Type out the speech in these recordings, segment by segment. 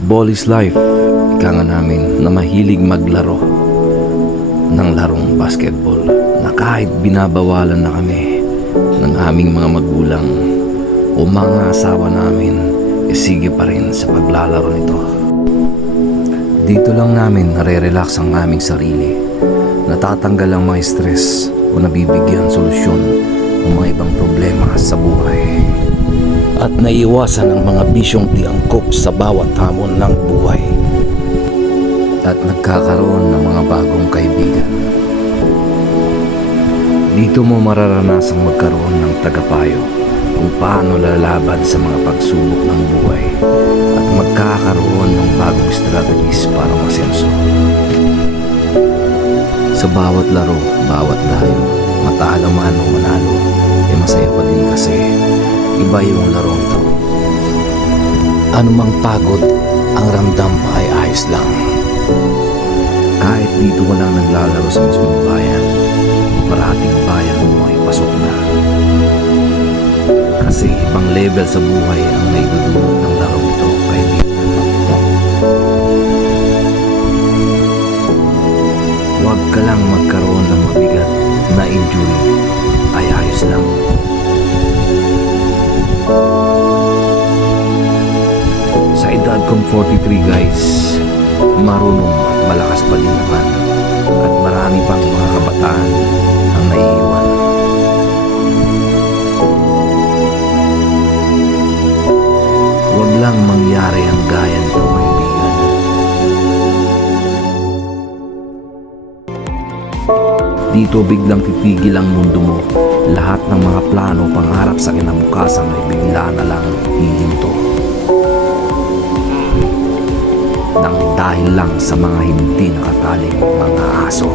Ball is life, ika nga namin na mahilig maglaro ng larong basketball na kahit binabawalan na kami ng aming mga magulang o mga asawa namin, sige pa rin sa paglalaro nito. Dito lang namin nare-relax ang aming sarili, natatanggal ang mga stress o nabibigyan solusyon ang mga ibang problema sa buhay. At naiiwasan ang mga bisyong diangkop sa bawat hamon ng buhay. At nagkakaroon ng mga bagong kaibigan. Dito mo mararanasang magkaroon ng tagapayo kung paano lalaban sa mga pagsubok ng buhay at magkakaroon ng bagong strategies para masenso. Sa bawat laro, bawat dayo, matalo man o manalo, masaya pa din kasi iba yung laro ito. Anumang pagod, ang ramdam ay ayos lang. Kahit dito walang naglalaro sa mismong bayan, parating bayan mo ay pasok na. Kasi ibang level sa buhay ang naidudulot ng laro ito, kaibigan. Huwag ka lang magkaroon ng mabigat na injury, ay ayos lang. Sa edad kong 43 guys, marunong at malakas pa din naman at marami pang mga kabataan ang naiiwan. Huwag lang mangyari ang gaya nito, kaibigan. Dito biglang titigil ang mundo mo. Lahat ng mga plano, pangarap sa kinabukasan ay bigla na lang hihinto. Nang dahil lang sa mga hindi nakataling mga aso.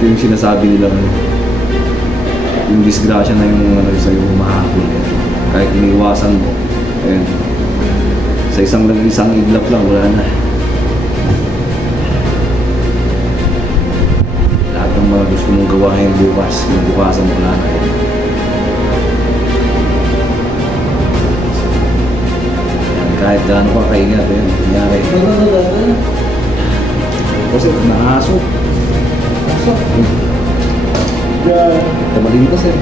Ito yung sinasabi nila, yung disgrasya na yung sa'yo humahapon. Kahit iniwasan mo, ayun, sa isang iglap lang, wala na. Lahat ng mga gusto mong gawain bukas, kinabukasan mo, wala na. Kahit gaano pa kaingat, nangyari. Kasi naaso. Tabalin ko sir.